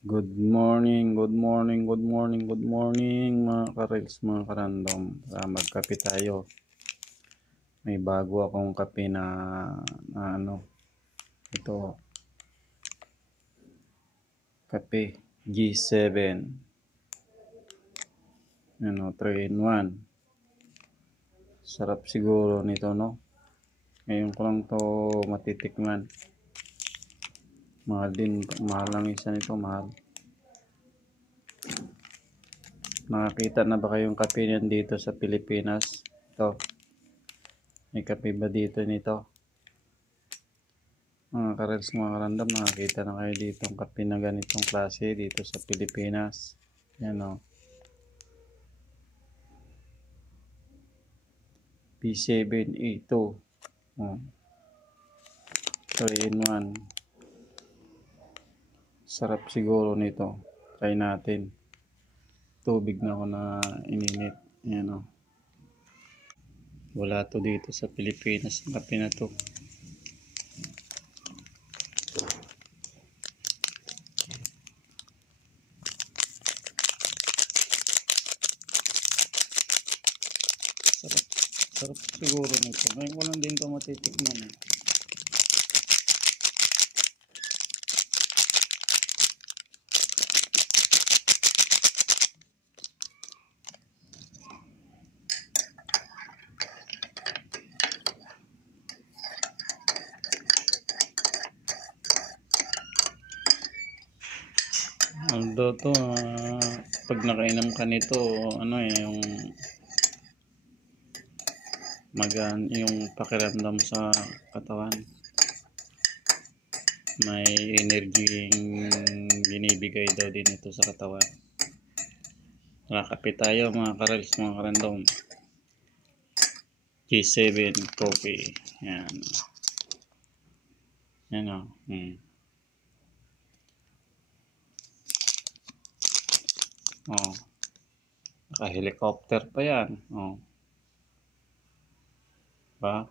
Good morning, good morning, good morning, good morning mga ka-reels, mga ka-random. Magkape tayo. May bago akong kape na ito, kape G7. 3 in 1. Sarap siguro nito, no? Ngayon ko lang to matitikman. Mahal din, mahal lang isa nito, mahal. Nakakita na ba kayong kape niyan dito sa Pilipinas? Ito. May kape ba dito nito? Mga ka-reels, mga ka-random, nakakita na kayo dito ang kape na ganitong klase dito sa Pilipinas. Yan o. P7A2. Oh. 3 in 1. Sarap siguro nito. Try natin. Tubig na ako na ininit. Yan o. Wala to dito sa Pilipinas ang kape na to. Sarap. Sarap siguro nito. Ngayon ko lang din to matitikman eh. Although to, pag nakainom ka nito, yung magaan yung pakiramdam sa katawan. May energy binibigay daw din ito sa katawan. Nakakape tayo mga ka-reels, mga ka-random. G7 coffee. Yan. Yan o. Oh. Naka-helicopter pa yan. Oh. Ba?